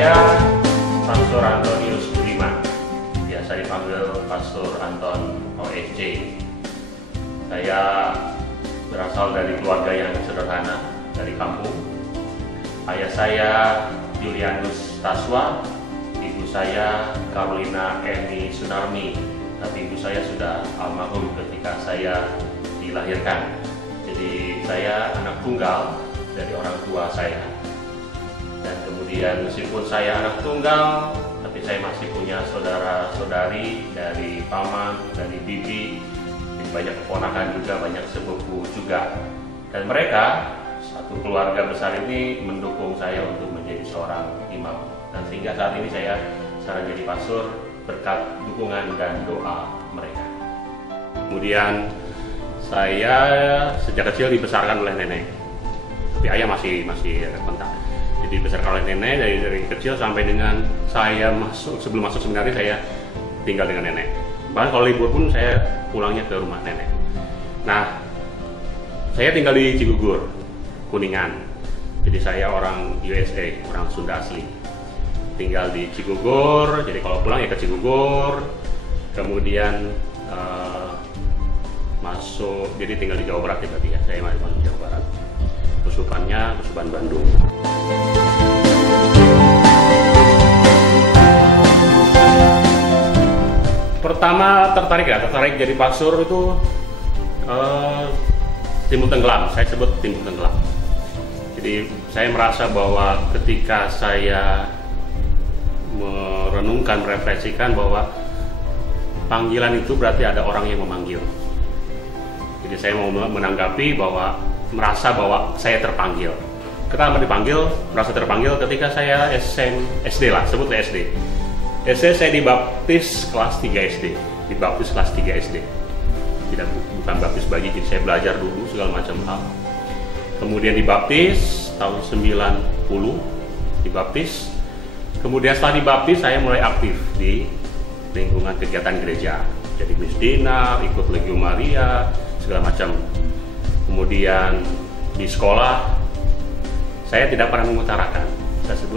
saya Pastor Antonius Budiman, biasa dipanggil Pastor Anton OSJ. Saya berasal dari keluarga yang sederhana, dari kampung. Ayah saya Julianus Taswa, ibu saya Carolina Emi Sunarmi, tapi ibu saya sudah almarhum ketika saya dilahirkan. Jadi saya anak tunggal dari orang tua saya. Dan kemudian meskipun saya anak tunggal, tapi saya masih punya saudara-saudari dari paman, dari bibi, banyak keponakan juga, banyak sepupu juga. Dan mereka, satu keluarga besar ini mendukung saya untuk menjadi seorang imam. Dan sehingga saat ini saya sekarang jadi pastor berkat dukungan dan doa mereka. Kemudian saya sejak kecil dibesarkan oleh nenek. Tapi ayah masih ada kontak. Jadi dibesarkan oleh nenek dari kecil sampai dengan saya sebelum masuk seminari saya tinggal dengan nenek. Bahkan kalau libur pun saya pulangnya ke rumah nenek. Nah, saya tinggal di Cigugur, Kuningan. Jadi saya orang USA, orang Sunda asli. Tinggal di Cigugur, jadi kalau pulang ya ke Cigugur. Kemudian masuk, jadi tinggal di Jawa Barat ya, saya masuk di Jawa Barat. Kesupannya Kesupan Bandung. Pertama tertarik jadi pastor itu timbul tenggelam, saya sebut timbul tenggelam. Jadi saya merasa bahwa ketika saya merenungkan, merefleksikan bahwa panggilan itu berarti ada orang yang memanggil. Jadi saya mau menanggapi bahwa merasa bahwa saya terpanggil. Kenapa dipanggil, merasa terpanggil ketika saya SD lah, sebutlah SD. SD saya dibaptis kelas 3 SD. Dibaptis kelas 3 SD. Bukan baptis bayi, jadi saya belajar dulu segala macam hal. Kemudian dibaptis tahun 90, dibaptis. Kemudian setelah dibaptis saya mulai aktif di lingkungan kegiatan gereja. Jadi misdinar, ikut Legio Maria, segala macam. Kemudian di sekolah saya tidak pernah mengutarakan.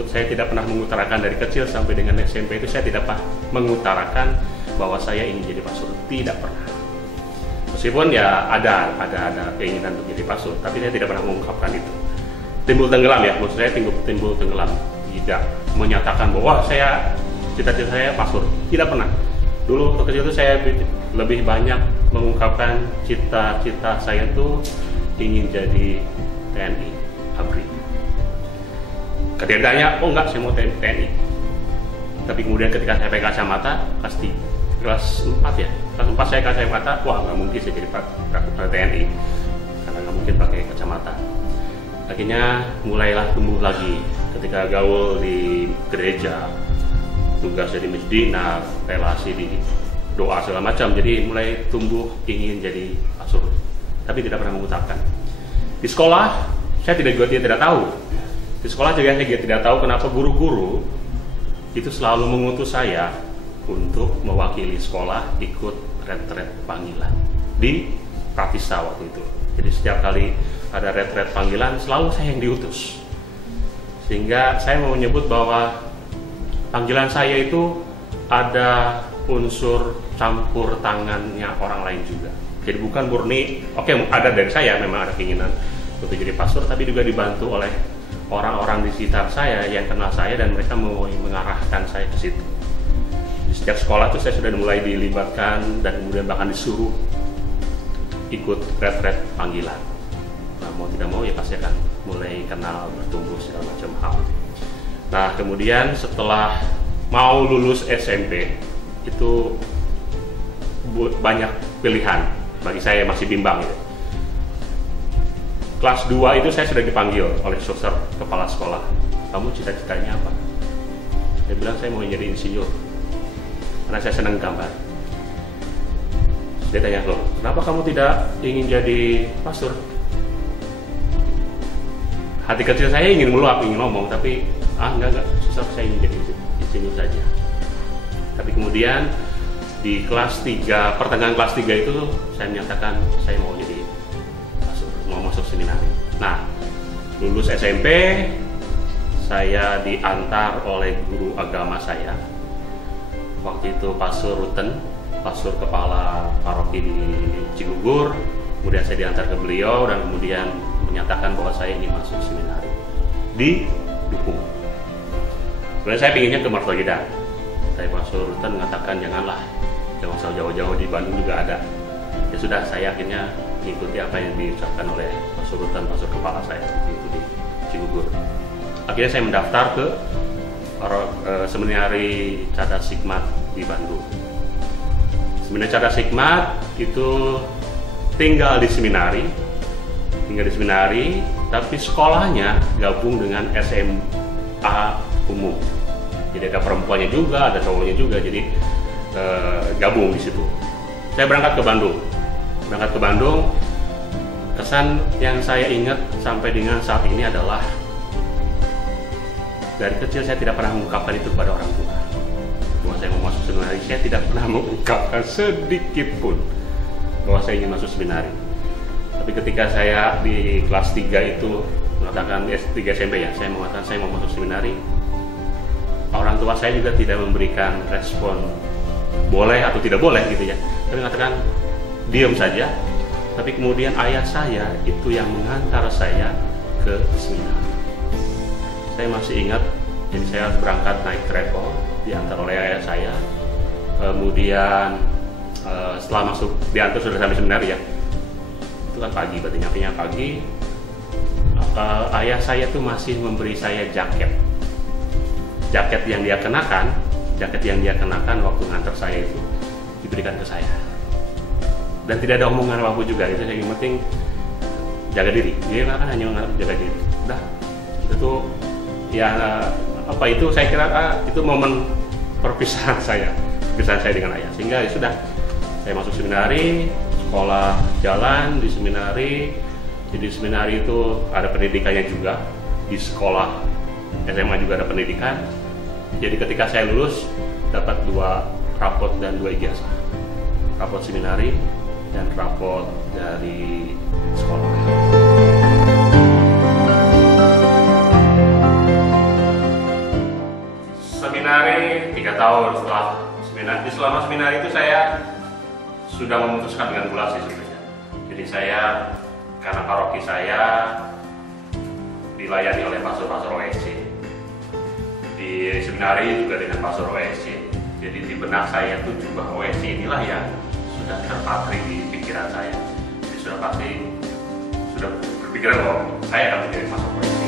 Saya tidak pernah mengutarakan dari kecil sampai dengan SMP itu saya tidak pernah mengutarakan bahwa saya ingin jadi pastor, tidak pernah. Meskipun ya ada keinginan untuk jadi pastor, tapi saya tidak pernah mengungkapkan itu. Timbul tenggelam ya, maksud saya timbul tenggelam, tidak menyatakan bahwa cita-cita saya pastor, tidak pernah. Dulu waktu kecil itu saya lebih banyak mengungkapkan cita-cita saya itu ingin jadi TNI ABRI. Ketika ditanya, oh enggak, saya mau TNI. Tapi kemudian ketika saya pakai kacamata, kelas 4 ya, kelas 4 saya kacamata, wah nggak mungkin saya jadi TNI, karena nggak mungkin pakai kacamata. Akhirnya mulailah tumbuh lagi, ketika gaul di gereja, tugas jadi misdinar, relasi di doa segala macam, jadi mulai tumbuh ingin jadi pastor, tapi tidak pernah mengutarakan. Di sekolah, saya tidak tahu. Di sekolah juga saya tidak tahu kenapa guru-guru itu selalu mengutus saya untuk mewakili sekolah ikut retret panggilan di Pratista waktu itu. Jadi setiap kali ada retret panggilan selalu saya yang diutus. Sehingga saya mau menyebut bahwa panggilan saya itu ada unsur campur tangannya orang lain juga. Jadi bukan murni, oke, ada dari saya memang ada keinginan untuk jadi pastor, tapi juga dibantu oleh orang-orang di sekitar saya yang kenal saya dan mereka mau mengarahkan saya ke situ. Di sejak sekolah itu saya sudah mulai dilibatkan dan kemudian bahkan disuruh ikut retret panggilan. Nah, mau tidak mau ya pasti akan mulai kenal, bertumbuh segala macam hal. Nah, kemudian setelah mau lulus SMP itu banyak pilihan bagi saya, masih bimbang gitu. Kelas 2 itu saya sudah dipanggil oleh suster kepala sekolah. Kamu cita-citanya apa? Saya bilang saya mau jadi insinyur karena saya senang gambar. Dia tanya, loh, kenapa kamu tidak ingin jadi pastor? Hati kecil saya ingin meluap, ingin ngomong, tapi enggak, suster, saya ingin jadi insinyur saja. Tapi kemudian di kelas 3, pertengahan kelas 3 itu saya menyatakan saya mau jadi pastor, mau masuk seminari. Nah, lulus SMP saya diantar oleh guru agama saya. Waktu itu Pastor Rutten, pastor kepala paroki di Cigugur. Kemudian saya diantar ke beliau dan kemudian menyatakan bahwa saya ingin masuk seminari di Dukung. Sebenarnya saya pinginnya ke Martogedan. Tapi Pastor Rutten mengatakan jangan usah jauh-jauh, di Bandung juga ada. Ya sudah, saya akhirnya mengikuti apa yang diucapkan oleh Pastor Rutten, pastor kepala saya itu di Cigugur. Akhirnya saya mendaftar ke Seminari Cadas Hikmat di Bandung. Seminari Cadas Hikmat itu tinggal di seminari, tapi sekolahnya gabung dengan SMA umum. Jadi ada perempuannya juga, ada cowoknya juga, jadi gabung di situ. Saya berangkat ke Bandung. Kesan yang saya ingat sampai dengan saat ini adalah dari kecil saya tidak pernah mengungkapkan itu kepada orang tua. Bahwa saya mau masuk seminari, saya tidak pernah mengungkapkan sedikit pun bahwa saya ingin masuk seminari. Tapi ketika saya di kelas 3 itu mengatakan 3 SMP ya, saya mengatakan saya mau masuk seminari. Orang tua saya juga tidak memberikan respon boleh atau tidak boleh gitu ya. Tapi mengatakan diam saja. Tapi kemudian ayah saya itu yang mengantar saya ke seminari. Saya masih ingat, jadi saya berangkat naik travel diantar oleh ayah saya. Kemudian setelah masuk diantar sudah sampai seminari ya. Itu kan pagi, berarti nyampainya pagi. Ayah saya tuh masih memberi saya jaket yang dia kenakan waktu ngantar saya itu diberikan ke saya. Dan tidak ada omongan apapun juga, itu yang penting jaga diri. Dia kan hanya jaga diri. Udah, itu ya apa itu saya kira itu momen perpisahan saya dengan ayah. Sehingga ya sudah, saya masuk seminari, sekolah jalan di seminari. Jadi seminari itu ada pendidikannya juga, di sekolah SMA juga ada pendidikan. Jadi ketika saya lulus dapat 2 rapot dan 2 ijazah, rapot seminari dan rapot dari sekolah. Seminari 3 tahun. Selama seminari itu saya sudah memutuskan dengan bulat sih sebenarnya. Jadi saya, karena paroki saya dilayani oleh pastor-pastor OSC, di seminari juga dengan pastor OSC. Jadi di benak saya tuh jubah OSC inilah yang sudah terpatri di pikiran saya. Jadi sudah berpikiran bahwa saya akan menjadi pastor OSC.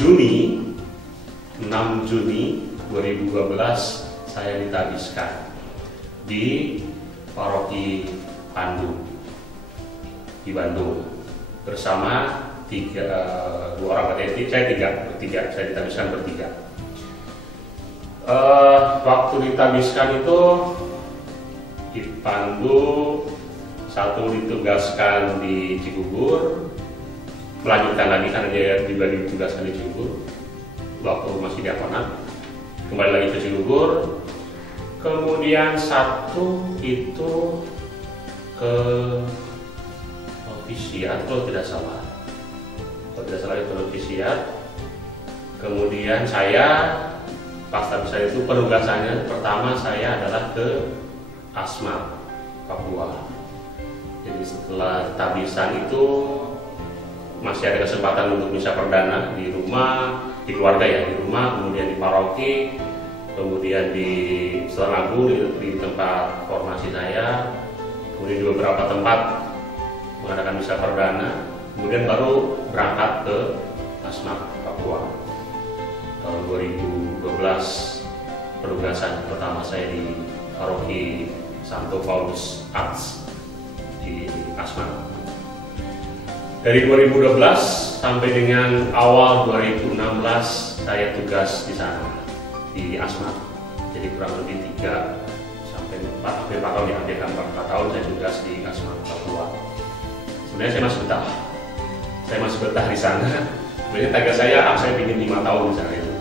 Juni 6 Juni 2012 saya ditabiskan di paroki Pandu di Bandung bersama 2 orang, berarti saya bertiga, saya ditabiskan bertiga. Waktu ditabiskan itu di Pandu, satu ditugaskan di Cigugur, melanjutkan lagi karena dia ditugaskan di Cigugur waktu masih diakonan, kembali lagi ke Cigugur. Kemudian satu itu ke novisiat kalau tidak salah itu novisiat. Kemudian saya pas tabisan itu penugasannya pertama saya adalah ke Asmat, Papua. Jadi setelah tabisan itu masih ada kesempatan untuk misa perdana di rumah, di keluarga ya, di rumah, kemudian di paroki, kemudian di Sultan Agung di tempat formasi saya, kemudian di beberapa tempat mengadakan misa perdana, kemudian baru berangkat ke Asmat, Papua. Tahun 2012 penugasan pertama saya di paroki Santo Paulus Arts di Asmat. Dari 2012 sampai dengan awal 2016 saya tugas di sana di Asmat. Jadi kurang lebih 3 sampai 4 tahun ya, hampir 4 tahun saya tugas di Asmat, Papua. Sebenarnya saya masih betah di sana. Sebenarnya target saya ingin 5 tahun di sana itu.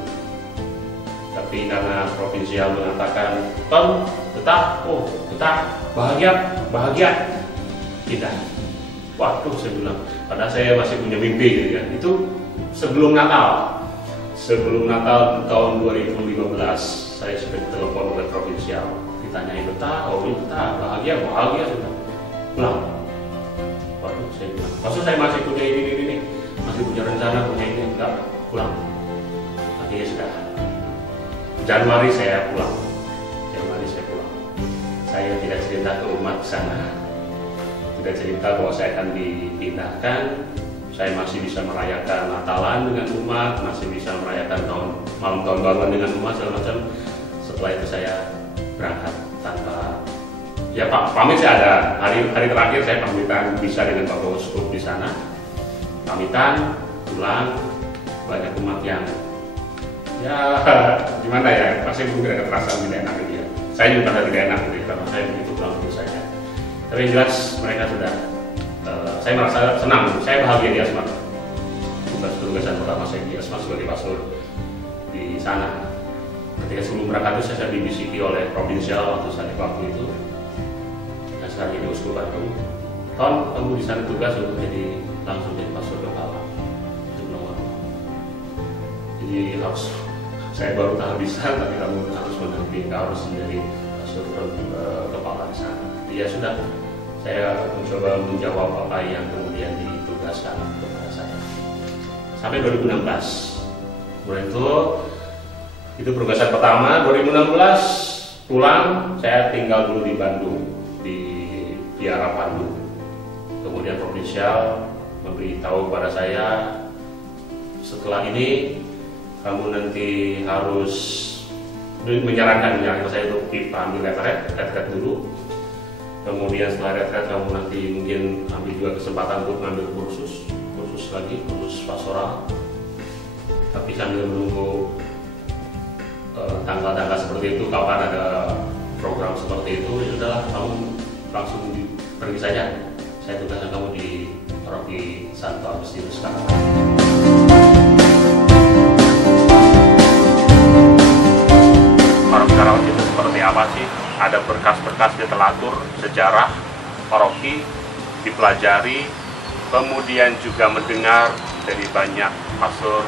Tapi karena provinsial mengatakan, "Tom, betah, bahagia." pindah. Waduh, saya bilang, padahal saya masih punya mimpi gitu kan. Itu sebelum Natal. Sebelum Natal tahun 2015, saya sudah ditelepon oleh provinsial. Ditanyai betah, bahagia sudah. Pulang. Waduh, saya bilang, maksud saya masih punya ini, masih punya rencana, punya ini, enggak, pulang. Akhirnya sudah. Januari saya pulang. Saya tidak cerita ke umat di sana. Tidak cerita bahwa saya akan dipindahkan. Saya masih bisa merayakan Natalan dengan umat, masih bisa merayakan malam tahun baruan dengan umat segala macam. Setelah itu saya berangkat tanpa pamit. Saya ada hari terakhir saya pamitan bisa dengan Pak Uskup di sana. Pamitan, pulang, banyak umat yang gimana ya, pasti mungkin ada perasaan tidak enak gitu ya. Saya juga merasa tidak enak gitu, karena saya begitu pulang itu saja. Tapi yang jelas mereka sudah, saya merasa senang, saya bahagia di Asmat. Tugasan pertama saya di Asmat sebagai pastor di sana. Ketika sebelum berangkat itu saya dibisiki oleh provinsial waktu itu. Dan sekarang ini Uskup Bandung. Ton, kamu di sana tugas untuk langsung jadi pastor kepala. Jadi saya baru tahu bisa, tapi kamu harus mendampingi, harus menjadi pastor kepala di sana. Ya sudah, saya mencoba menjawab apa yang kemudian ditugaskan kepada saya. Sampai 2016, mulai itu perugasan pertama. 2016 pulang, saya tinggal dulu di Bandung, di Biara Bandung. Kemudian provinsial memberitahu kepada saya, setelah ini kamu nanti harus menyarankan saya untuk ambil retret dulu. Kemudian setelah retret kamu nanti mungkin ambil juga kesempatan untuk mengambil kursus pastoral. Tapi sambil menunggu tanggal-tanggal seperti itu, kapan ada program seperti itu, ya sudahlah, kamu langsung pergi saja. Saya tugaskan kamu di Paroki Santo Agustinus sekarang. Paroki Karawaci itu seperti apa sih? Ada berkas-berkas literatur sejarah paroki dipelajari, kemudian juga mendengar dari banyak pastor,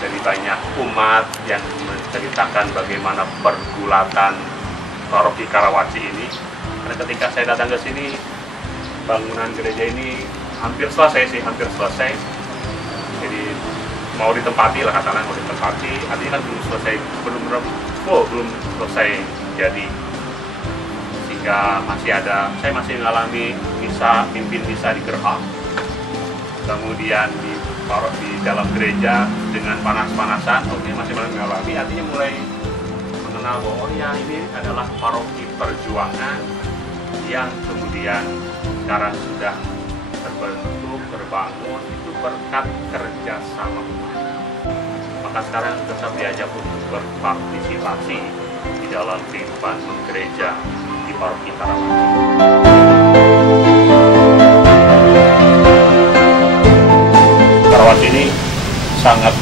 dari banyak umat yang menceritakan bagaimana pergulatan paroki Karawaci ini. Karena ketika saya datang ke sini, bangunan gereja ini hampir selesai. Jadi mau ditempati lah, katakanlah mau ditempati, artinya kan belum selesai jadi, sehingga saya masih mengalami pimpin misa di gerham, kemudian di dalam gereja dengan panas-panasan, masih mengalami, artinya mulai mengenal bahwa ini adalah paroki perjuangan yang kemudian sekarang sudah terbangun itu berkat kerjasama umat. Maka sekarang tetap diajak untuk berpartisipasi di dalam kehidupan gereja di Paroki Karawaci. Karawaci ini sangat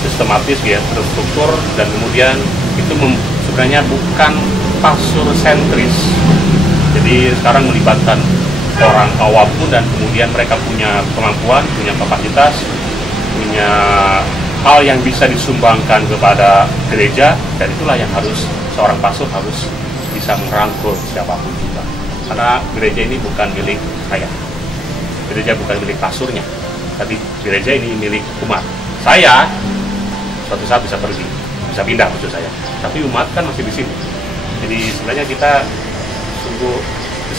sistematis ya, terstruktur, dan kemudian itu sebenarnya bukan pastor sentris. Jadi sekarang melibatkan orang awam pun, dan kemudian mereka punya kemampuan, punya kapasitas, punya hal yang bisa disumbangkan kepada gereja, dan itulah yang harus seorang pastor harus bisa merangkul siapapun juga. Karena gereja ini bukan milik saya, gereja bukan milik pastornya, tapi gereja ini milik umat. Saya suatu saat bisa pergi, bisa pindah maksud saya, tapi umat kan masih di sini. Jadi sebenarnya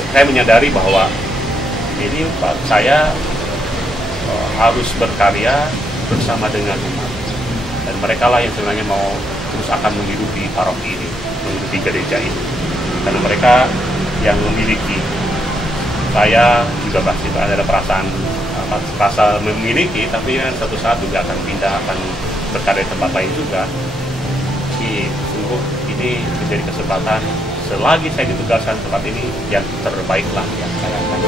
saya menyadari bahwa ini saya harus berkarya bersama dengan umat, dan mereka lah yang sebenarnya mau terus akan menghidupi paroki ini, menghidupi gereja ini, karena mereka yang memiliki. Saya juga pasti ada perasaan memiliki, tapi kan suatu saat juga akan pindah, akan berkarya di tempat lain juga. Sungguh ini menjadi kesempatan, selagi saya ditugaskan tempat ini, yang terbaiklah yang saya akan.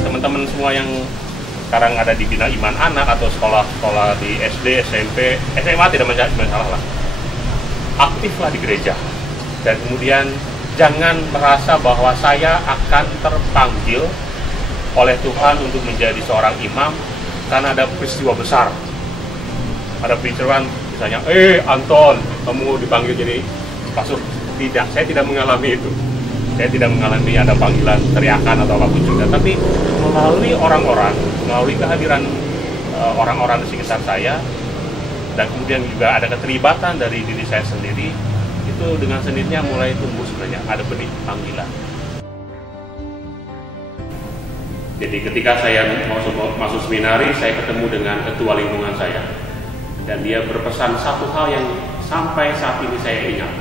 Teman-teman semua yang sekarang ada di Bina Iman Anak atau sekolah-sekolah di SD, SMP, SMA tidak masalah lah. aktiflah di gereja. Dan kemudian jangan merasa bahwa saya akan terpanggil oleh Tuhan untuk menjadi seorang imam karena ada peristiwa besar. Ada peristiwa misalnya, Anton, kamu dipanggil jadi pastor. Tidak, saya tidak mengalami itu. Saya tidak mengalami ada panggilan teriakan atau apapun juga. Tapi melalui orang-orang, melalui kehadiran orang-orang di sekitar saya, dan kemudian juga ada keterlibatan dari diri saya sendiri, itu dengan sendirinya mulai tumbuh sebenarnya ada benih panggilan. Jadi ketika saya masuk seminari, saya ketemu dengan ketua lingkungan saya, dan dia berpesan satu hal yang sampai saat ini saya ingat.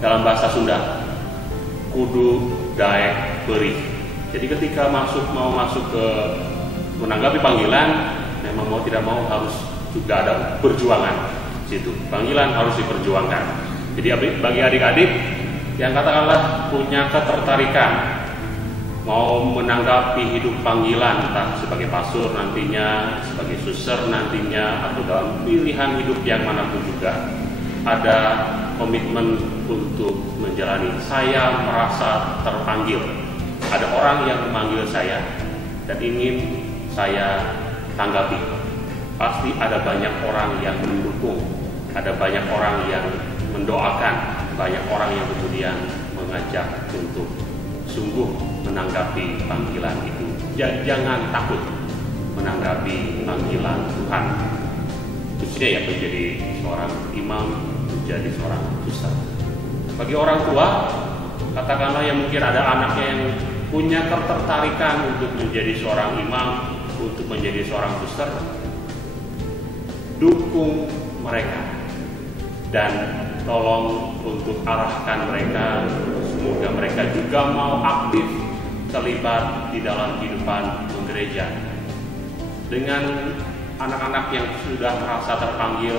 Dalam bahasa Sunda, kudu daek beri. Jadi ketika mau masuk ke menanggapi panggilan, memang mau tidak mau harus juga ada perjuangan situ. Panggilan harus diperjuangkan. Jadi bagi adik-adik yang katakanlah punya ketertarikan mau menanggapi hidup panggilan, entah sebagai pastor nantinya, sebagai suster nantinya, atau dalam pilihan hidup yang manapun juga, ada komitmen untuk menjalani. Saya merasa terpanggil. Ada orang yang memanggil saya dan ingin saya tanggapi. Pasti ada banyak orang yang mendukung, ada banyak orang yang mendoakan, banyak orang yang kemudian mengajak untuk sungguh menanggapi panggilan itu. Jangan takut menanggapi panggilan Tuhan. Khususnya ya menjadi seorang imam, menjadi seorang suster. Bagi orang tua, katakanlah yang mungkin ada anaknya yang punya ketertarikan untuk menjadi seorang imam, untuk menjadi seorang suster, dukung mereka dan tolong untuk arahkan mereka. Semoga mereka juga mau aktif terlibat di dalam kehidupan gereja. Dengan anak-anak yang sudah merasa terpanggil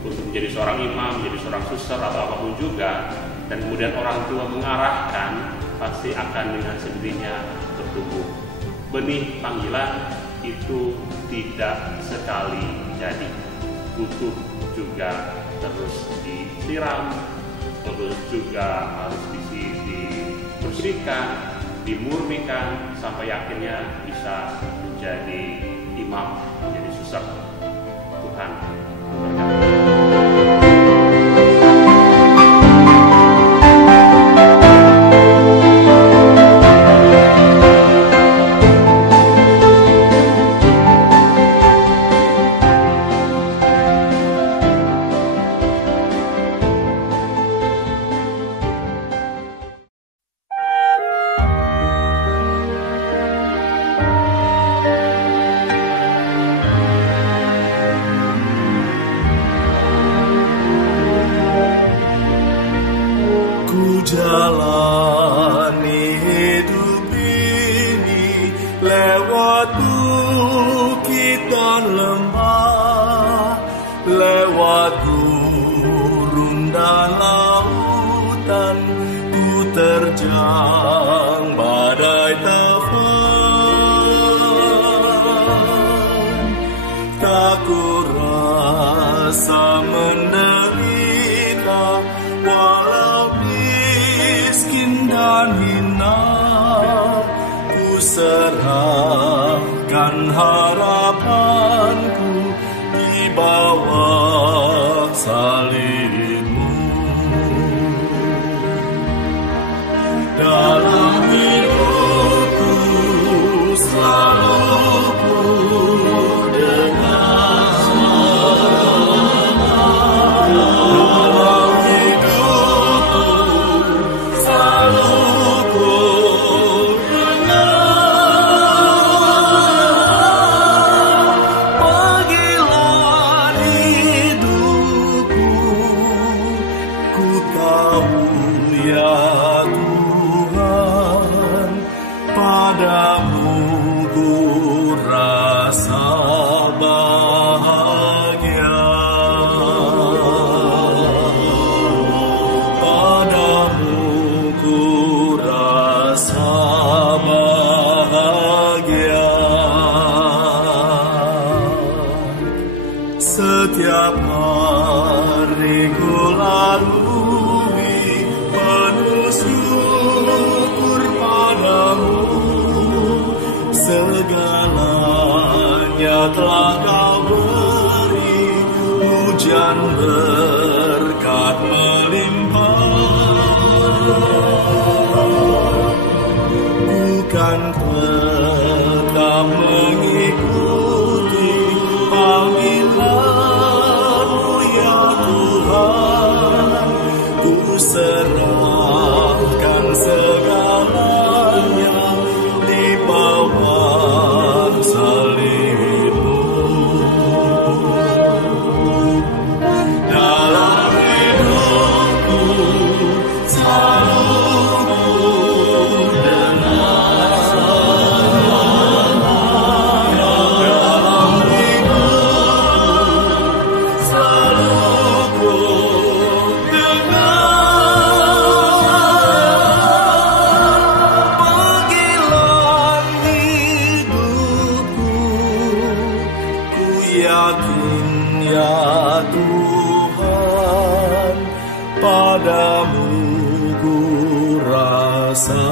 untuk menjadi seorang imam, menjadi seorang suster atau apapun juga, dan kemudian orang tua mengarahkan, pasti akan dengan sendirinya bertumbuh. Benih panggilan itu tidak sekali jadi, butuh juga terus disiram, terus juga harus dibersihkan, dimurnikan, sampai akhirnya bisa menjadi imam, menjadi suster. Tuhan memberkati. Jalani hidup ini lewat bukit dan lembah, lewat gurun dan lautan, ku terjang badai tefan. Tak ku rasa menderita walau miskin dan hina, ku serahkan harapanku di bawah salibmu. Dalam hidupku selalu ku dengar padamu ku rasa bahagia, padamu ku rasa bahagia. Setiap hari ku serahkan segalanya di bawah salib-Mu. Dalam hidupku selalu ku dengar, dalam hidupku selalu ku panggilan hidupku, ku yakin ya Tuhan, padamu ku rasa